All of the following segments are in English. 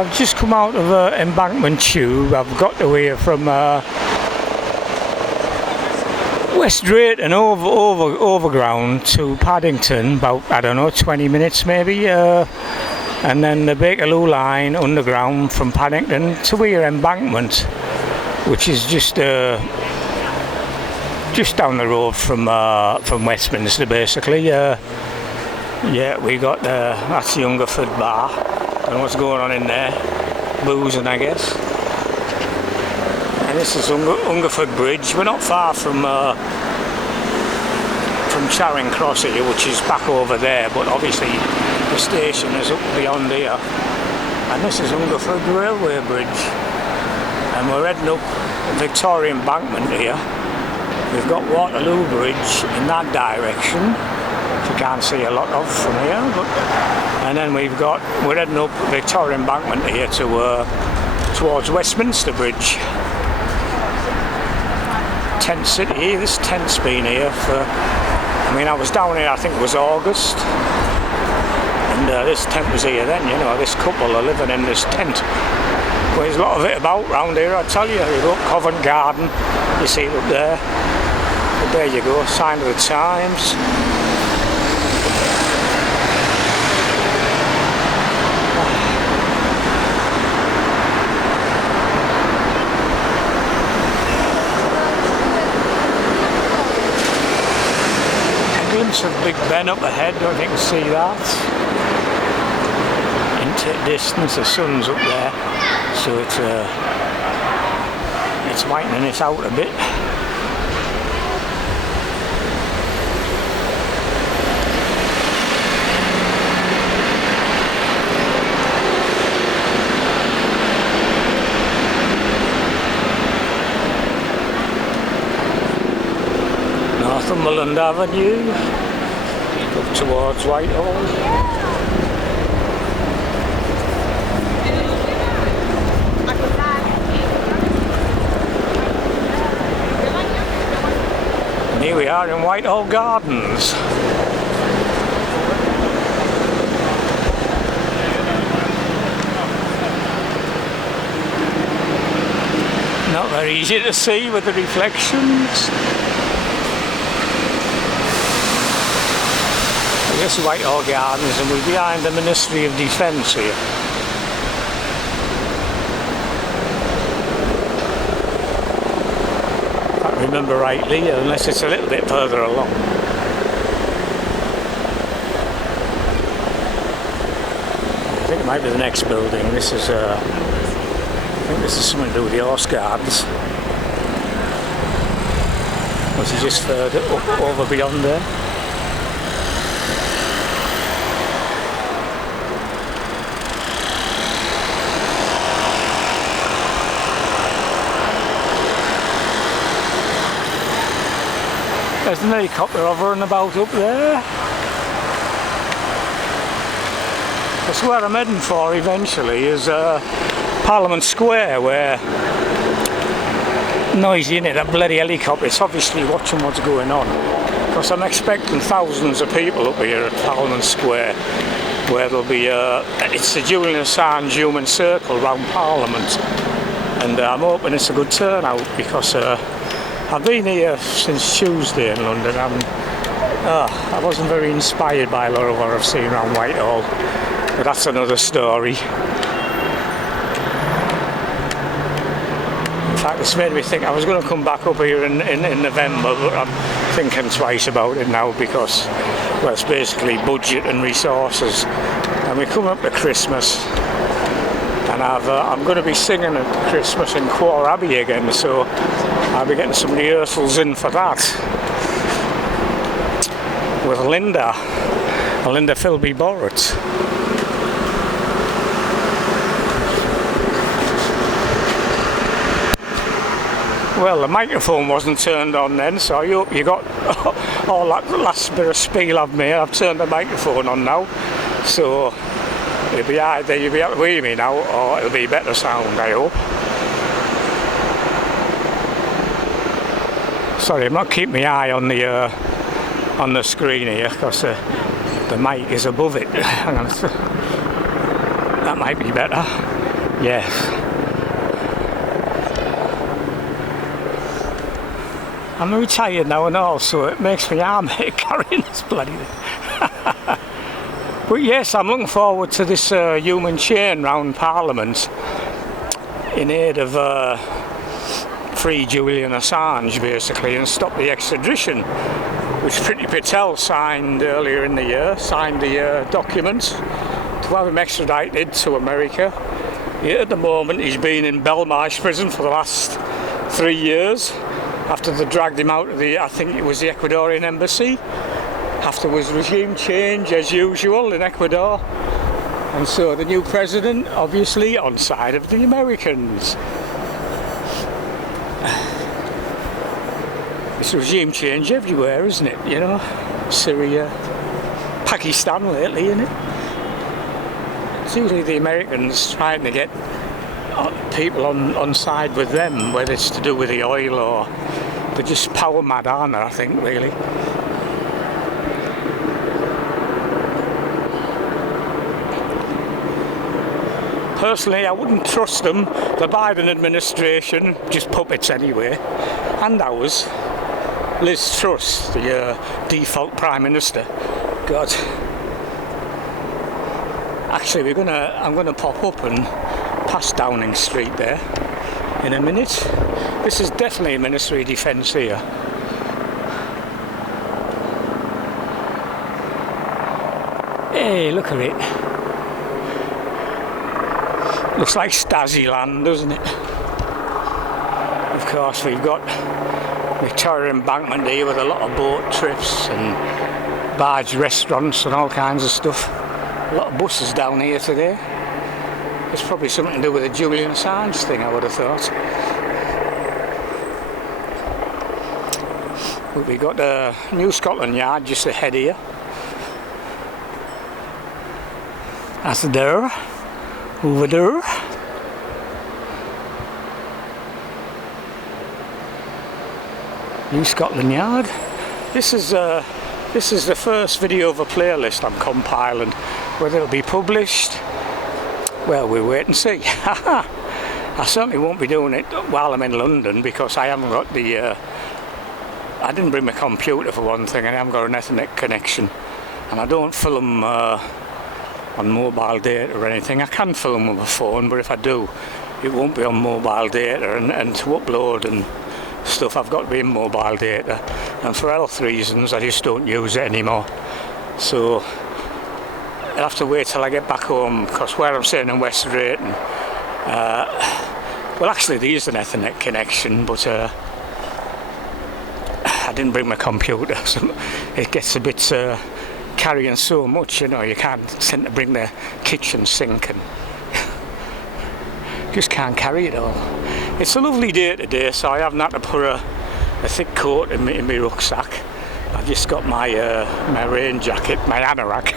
I've just come out of Embankment Tube. I've got to here from West Drayton overground to Paddington, about, I don't know, 20 minutes maybe, and then the Bakerloo line underground from Paddington to here Embankment, which is just down the road from Westminster basically. Yeah, we got that's the Hungerford bar. Don't know what's going on in there, boozing I guess. And this is Hungerford Bridge. We're not far from Charing Cross here, which is back over there, but obviously the station is up beyond here. And this is Hungerford Railway Bridge. And we're heading up Victoria Embankment here. We've got Waterloo Bridge in that direction, which you can't see a lot of from here. And then we're heading up Victoria Embankment here towards Westminster Bridge. Tent City. This tent's been here for, I mean, I was down here, I think it was August, and this tent was here then, you know. This couple are living in this tent. Well, there's a lot of it about round here, I tell you. You look, Covent Garden, you see it up there. But there you go, sign of the times. Of Big Ben up ahead, I don't think you can see that. Into distance, the sun's up there, so it's whitening it out a bit. Northumberland Avenue, up towards Whitehall. And here we are in Whitehall Gardens. Not very easy to see with the reflections. This is Whitehall Gardens, and we're behind the Ministry of Defence here. If I remember rightly, unless it's a little bit further along. I think it might be the next building. This is, I think this is something to do with the Horse Guards. Was it just further up, over beyond there? There's an helicopter hovering about up there. That's where I'm heading for eventually, is Parliament Square, where noisy, isn't it, that bloody helicopter. It's obviously watching what's going on, because I'm expecting thousands of people up here at Parliament Square, where there'll be it's the Julian Assange human circle around Parliament, and I'm hoping it's a good turnout, because I've been here since Tuesday in London, and I wasn't very inspired by a lot of what I've seen around Whitehall, but that's another story. In fact, it's made me think I was going to come back up here in November, but I'm thinking twice about it now, because, well, it's basically budget and resources, and we're coming up to Christmas, and I'm going to be singing at Christmas in Quor Abbey again, so I'll be getting some rehearsals in for that with Linda Philby Borrett. Well, the microphone wasn't turned on then, so I hope you got all that last bit of spiel I've made. I've turned the microphone on now, so it'll be either you'll be able to hear me now, or it'll be better sound, I hope. Sorry, I'm not keeping my eye on the screen here, because the mic is above it. Hang on, that might be better. Yes. I'm retired now and all, so it makes me arm ache carrying this bloody thing. But yes, I'm looking forward to this human chain round Parliament in aid of free Julian Assange, basically, and stop the extradition, which Priti Patel signed earlier in the year, signed the documents to have him extradited to America. At the moment he's been in Belmarsh Prison for the last 3 years, after they dragged him out of the, I think it was the Ecuadorian embassy, after was regime change as usual in Ecuador, and so the new president obviously on side of the Americans. It's regime change everywhere, isn't it? You know, Syria, Pakistan lately, isn't it? It's usually the Americans trying to get people on side with them, whether it's to do with the oil or they're just power mad, aren't they, I think, really. Personally, I wouldn't trust them. The Biden administration, just puppets anyway, and ours. Liz Truss, the default Prime Minister. God. Actually, I'm gonna pop up and pass Downing Street there in a minute. This is definitely a Ministry of Defence here. Hey, look at it. Looks like Stasi land, doesn't it? Of course, we've got Victoria Embankment here with a lot of boat trips and barge restaurants and all kinds of stuff. A lot of buses down here today. It's probably something to do with the Julian Assange thing, I would have thought. But we got the New Scotland Yard just ahead here. That's there. Over there. New Scotland Yard. This is the first video of a playlist I'm compiling. Whether it'll be published, well, we'll wait and see. I certainly won't be doing it while I'm in London because I haven't got the. I didn't bring my computer for one thing, and I haven't got an Ethernet connection, and I don't film on mobile data or anything. I can film with a phone, but if I do, it won't be on mobile data, and to upload and stuff I've got to be in mobile data, and for health reasons I just don't use it anymore. So I'll have to wait till I get back home, because where I'm staying in West Drayton, well, actually there is an Ethernet connection, but I didn't bring my computer, so it gets a bit carrying so much, you know, you can't tend to bring the kitchen sink and just can't carry it all. It's a lovely day today, so I haven't had to put a thick coat in my rucksack. I've just got my my rain jacket, my anorak,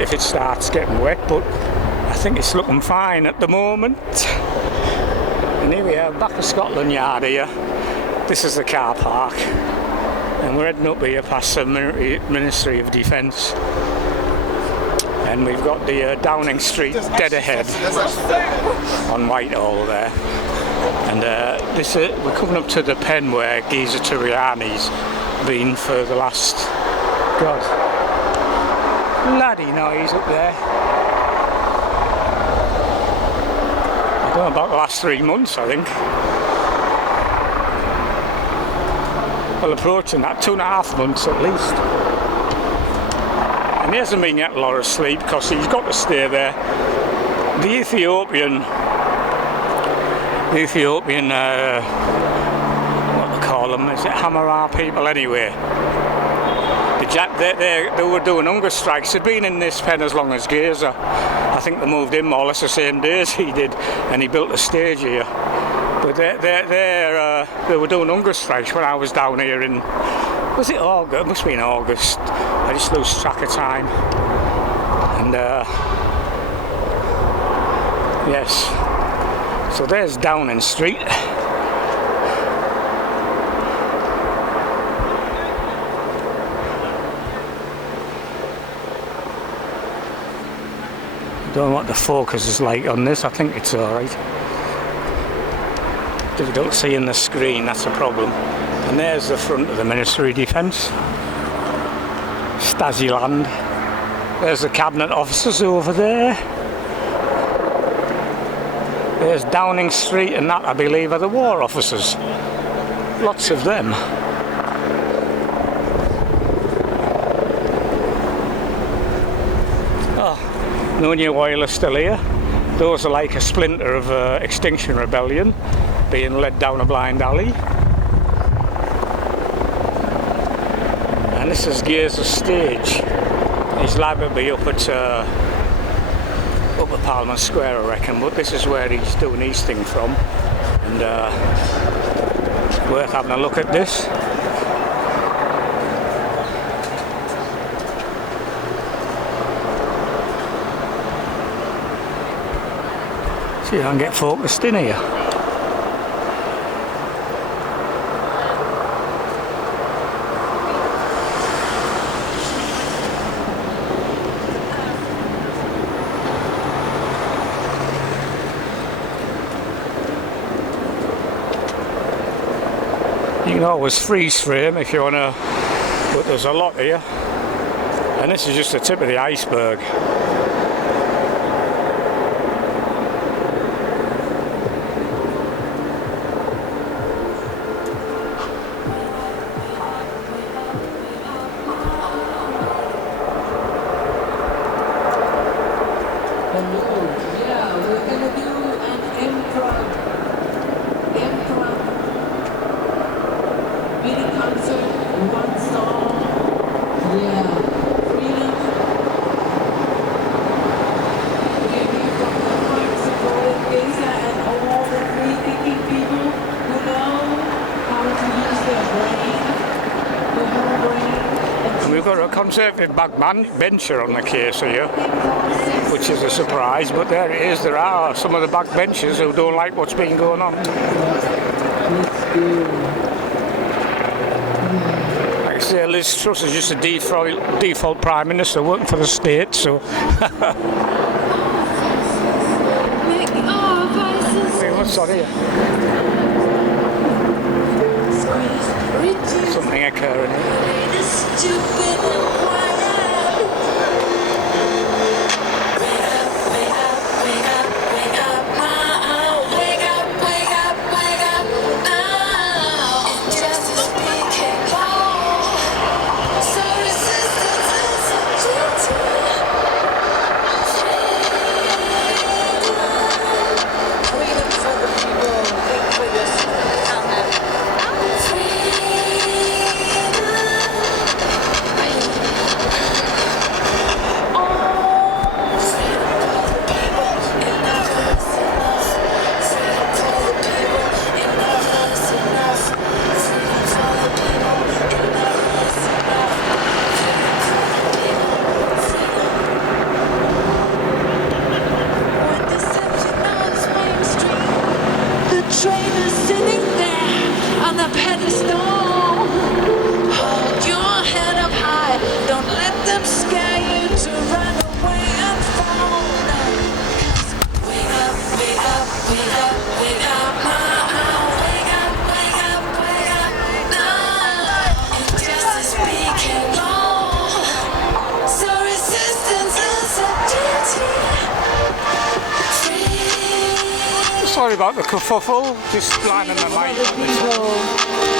if it starts getting wet, but I think it's looking fine at the moment. And here we are, back of Scotland Yard here. This is the car park, and we're heading up here past the Ministry of Defence, and we've got the Downing Street dead ahead on Whitehall there, and we're coming up to the pen where Geza Tarjanyi's been for the last, God, bloody noise up there. I don't know, about the last 3 months, I think. Well, approaching that, 2.5 months at least. And he hasn't been getting a lot of sleep because he's got to stay there. The Ethiopian, what they call them, is it Amhara people anyway? They were doing hunger strikes. They'd been in this pen as long as Geza. I think they moved in more or less the same day as he did, and he built a stage here. But they were doing hunger strikes when I was down here in, was it August? It must have been August. I just lose track of time. And yes, so there's Downing Street. Don't know what the focus is like on this. I think it's alright. Difficult to see in the screen, that's a problem. And there's the front of the Ministry of Defence. Stasi-land. There's the cabinet officers over there. There's Downing Street, and that, I believe, are the war officers. Lots of them. Oh, no new oil is still here. Those are like a splinter of Extinction Rebellion being led down a blind alley. And this is Geza's stage. He's liable to be up at Parliament Square, I reckon, but this is where he's doing his thing from. And worth having a look at this. See if I can get focused in here. You can always freeze frame if you want to, but there's a lot here, and this is just the tip of the iceberg. Yeah, we're gonna do an improv mini concert, one song. Yeah, freedom. We're here from the heart supported Geza and all the free-thinking people who know how to use their brain, who have a brain. And we've got a Conservative backbencher on the case here, which is a surprise, but there it is. There are some of the backbenchers who don't like what's been going on. Like I say, Liz Truss is just a default Prime Minister working for the state, so... Hey, what's on here? Something occurring here. Sorry about the kerfuffle, just lining the mic.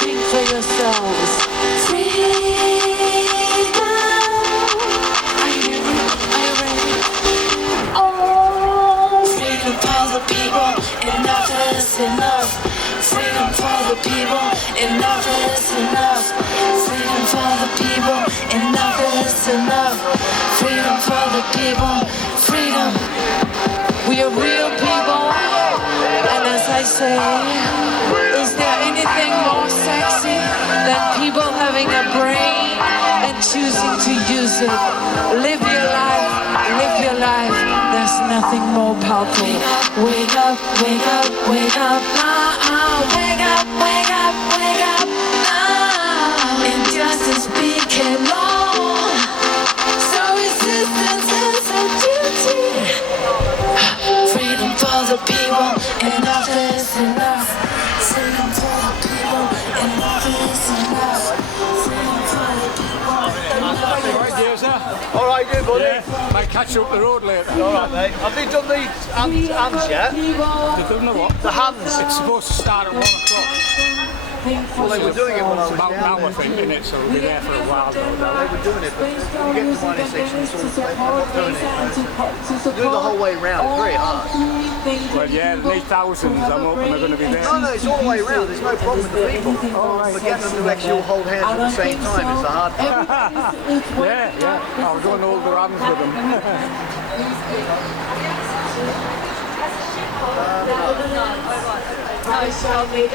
Think for yourselves. Are you ready? Oh, freedom for the people, enough is enough. Freedom for the people, enough is enough. Freedom for the people, enough is enough. Freedom for the people, freedom. We are real people. And as I say, is there anything more sexy than people having a brain and choosing to use it? Live your life, live your life. There's nothing more powerful. Wake up, wake up, wake up, wake up, wake up, wake up. Injustice became law, so resistance is a duty. All right, you buddy. Yeah, might catch you up the road later. All right, mate. Have they done the hands yet? They've done the what? The hands. It's supposed to start at 1 o'clock. Well, they were doing it when I was About an down hour, I there. think, innit? So we'll be there for a while. They were doing it, but when you get to 96 and sort of they're not doing it. Doing the whole way round, it's very hard. Well, yeah, they need thousands. I'm hoping they're going to be there. No, it's all the way around. There's no problem with the people. But getting them to actually all hold hands at the same time is the hard part. Yeah. I'll go and hold their hands with them. I shall make a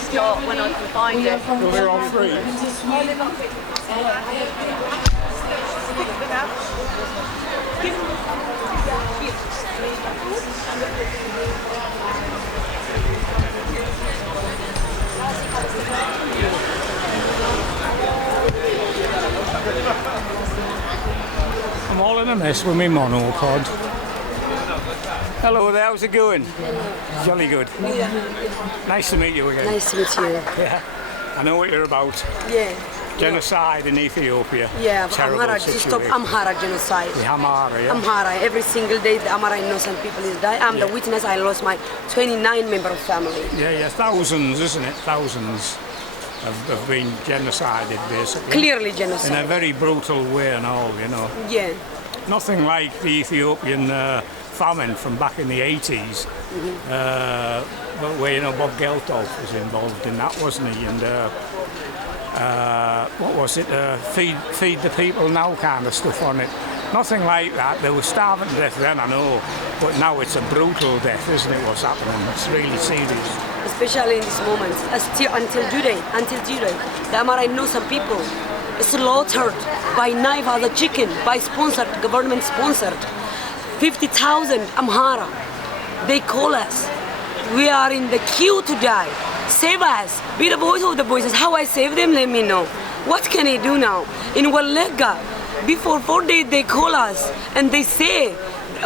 start when I can find it. Well, they're all free. I'm all in a mess with my monopod. Hello there, how's it going? Jolly good. Nice to meet you again. Nice to meet you. Yeah. I know what you're about. Yeah. Genocide in Ethiopia. Yeah, Terrible Amhara, to stop situation. Amhara genocide. The Amhara, yeah. Amhara, every single day the Amhara innocent people is dying. I'm the witness, I lost my 29 member of family. Yeah, thousands, isn't it? Thousands have been genocided, basically. Clearly In a genocide. very brutal way and all, you know. Yeah. Nothing like the Ethiopian famine from back in the 80s, where, you know, Bob Geldof was involved in that, wasn't he? And what was it? Feed the people now kind of stuff on it. Nothing like that. They were starving to death then, I know, but now it's a brutal death, isn't it, what's happening? It's really serious. Especially in this moment. Until today, the Amhara innocent people slaughtered by knife as a chicken, by government sponsored. 50,000 Amhara. They call us. We are in the queue to die. Save us. Be the voice of the voices. How I save them, let me know. What can I do now? In Wallega, before 4 days they call us and they say,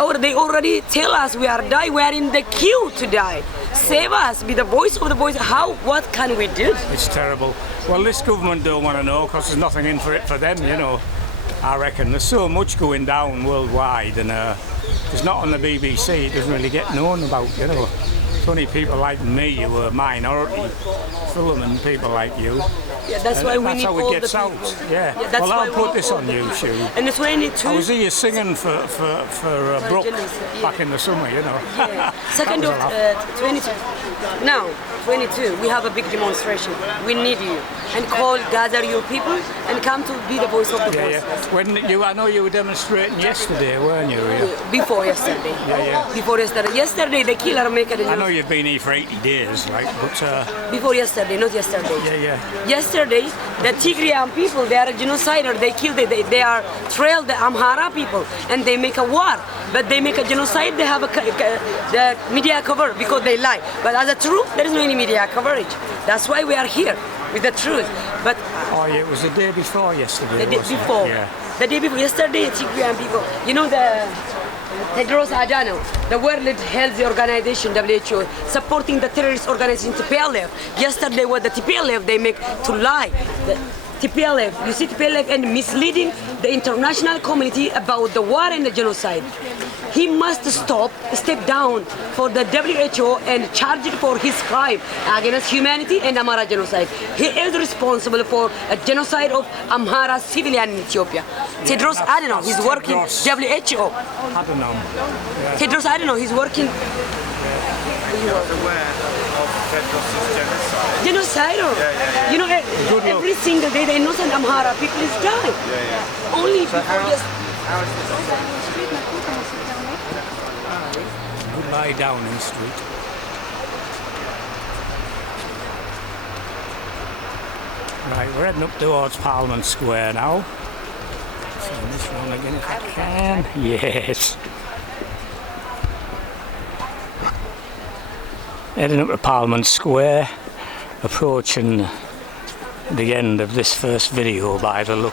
or they already tell us we are dying. We are in the queue to die. Save us. Be the voice of the voice. How? What can we do? It's terrible. Well, this government don't want to know because there's nothing in for it for them, you know. I reckon there's so much going down worldwide, and it's not on the BBC. It doesn't really get known about, you know. It's only people like me who are minority filming people like you. Yeah, that's why we need how all it gets the out. people. Yeah. That's Well, why I'll we put need this all on the YouTube. And it's when it too. I was here singing for Brooke Genocide, back in the summer, you know. Yeah. Second That of was a laugh. 22. Now, 22, we have a big demonstration. We need you. And gather your people and come to be the voice of the Yeah. voice. I know you were demonstrating yesterday, weren't you? Yeah. Before yesterday. Yeah. Before yesterday. Yesterday, the killer make a I know you've been here for 80 days, like, but Before yesterday, not yesterday. yeah. Yesterday, the Tigrayan people, they are a genocider. They kill, they are trailed the Amhara people, and they make a war. But they make a genocide. They have the media cover because they lie. But as a truth, there is no any media coverage. That's why we are here with the truth. But oh yeah, it was the day before yesterday. the day wasn't it? before, Yeah. the day before yesterday, Tigrayan people. You know the Tedros Adhanom, the World Health Organization (WHO), supporting the terrorist organization TPLF. Yesterday, what the TPLF they make to lie. The TPLF, you see TPLF and misleading the international community about the war and the genocide. He must step down for the WHO and charge it for his crime against humanity and Amhara genocide. He is responsible for a genocide of Amhara civilian in Ethiopia. Tedros Adhanom, he's working WHO. Adhanom. Yeah. Tedros Adhanom, he's working. Genocidal. You know, every single day the innocent Amhara people is dying. Only before Goodbye, Downing Street. Right, we're heading up towards Parliament Square now. See this one again if I can. Yes. Heading up to Parliament Square, approaching the end of this first video by the looks